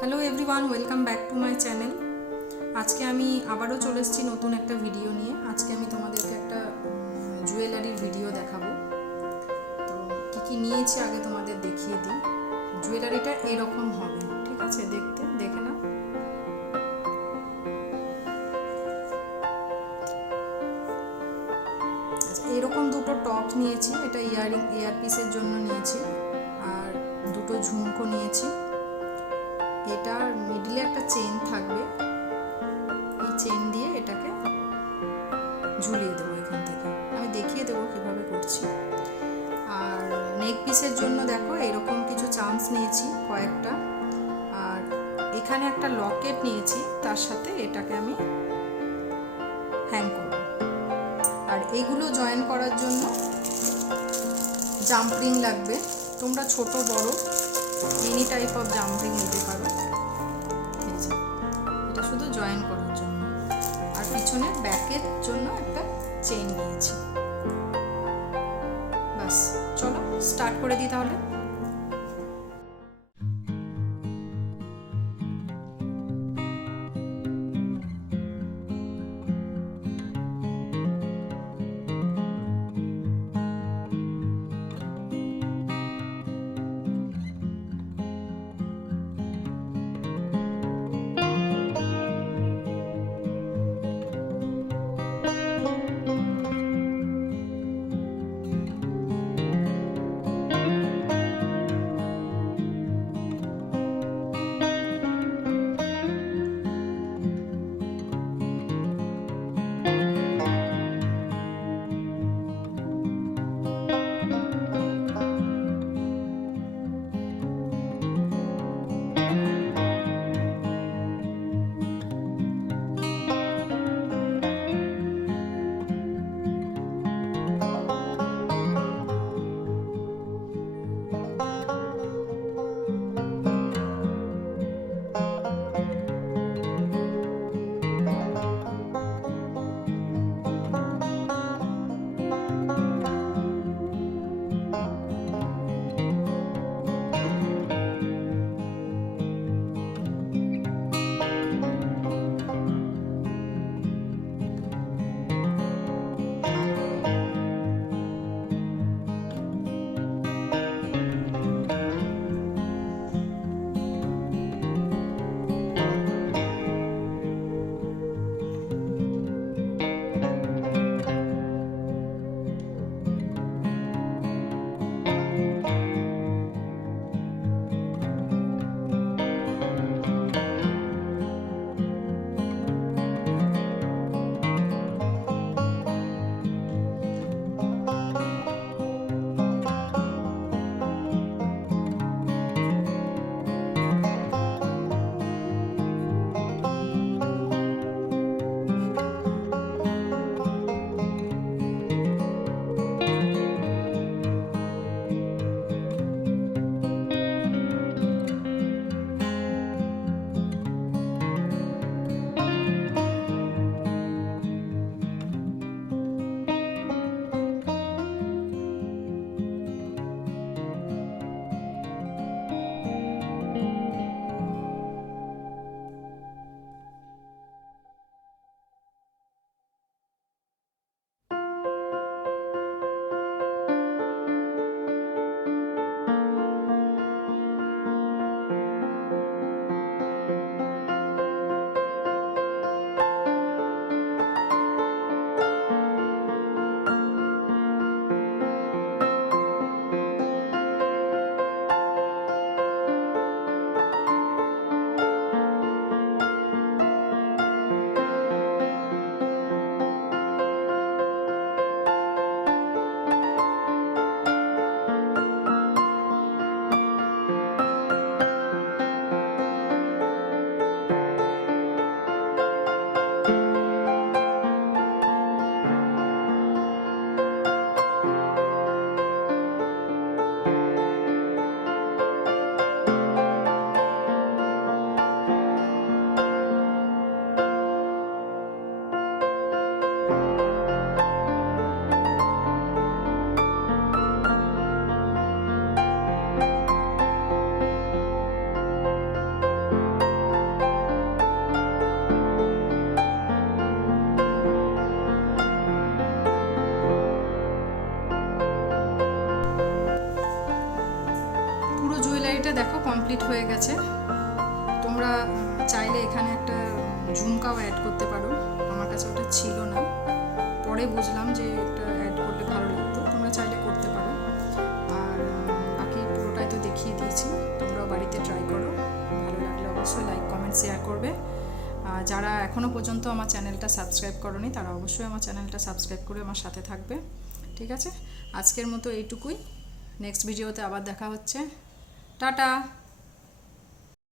Hello everyone, welcome back to my channel. আজকে আমি আবারও চলে এসেছি নতুন একটা ভিডিও নিয়ে। আজকে আমি তোমাদেরকে একটা জুয়েলারির ভিডিও দেখাবো। তো কী কী নিয়েছি আগে তোমাদের দেখিয়ে দিই। জুয়েলারিটা এরকম হবে, ঠিক আছে? দেখে নাও। আচ্ছা, এরকম দুটো টপ নিয়েছি, এটা ইয়ারপিসের জন্য নিয়েছি। আর দুটো ঝুমকো নিয়েছি। এটার মিডলে একটা চেন থাকবে, এই চেন দিয়ে এটাকে ঝুলিয়ে দেবো এখান থেকে। আমি দেখিয়ে দেবো কীভাবে করছি। আর নেক পিসের জন্য দেখো এরকম কিছু চান্স নিয়েছি কয়েকটা। আর এখানে একটা লকেট নিয়েছি, তার সাথে এটাকে আমি হ্যাং করব। আর এগুলো জয়েন করার জন্য জাম্প রিং লাগবে। তোমরা ছোট বড় any type of jump ring নিতে পারো। এই যে এটা শুধু জয়েন করার জন্য। আর পিছনের ব্যাকের জন্য একটা চেইন নিয়েছি। বাস, চলো স্টার্ট করে দিই তাহলে। কমপ্লিট হয়ে গেছে। তোমরা চাইলে এখানে একটা ঝুমকাও অ্যাড করতে পারো, আমার কাছে ওটা ছিল না, পরে বুঝলাম যে এটা অ্যাড করলে ভালো লাগতো, তোমরা চাইলে করতে পারো। আর বাকি পুরোটাই তো দেখিয়ে দিয়েছি, তোমরাও বাড়িতে ট্রাই করো, ভালো লাগলে অবশ্যই লাইক কমেন্ট শেয়ার করবে। যারা এখনও পর্যন্ত আমার চ্যানেলটা সাবস্ক্রাইব করোনি তারা অবশ্যই আমার চ্যানেলটা সাবস্ক্রাইব করে আমার সাথে থাকবে। ঠিক আছে, আজকের মতো এইটুকুই, নেক্সট ভিডিওতে আবার দেখা হচ্ছে, টাটা।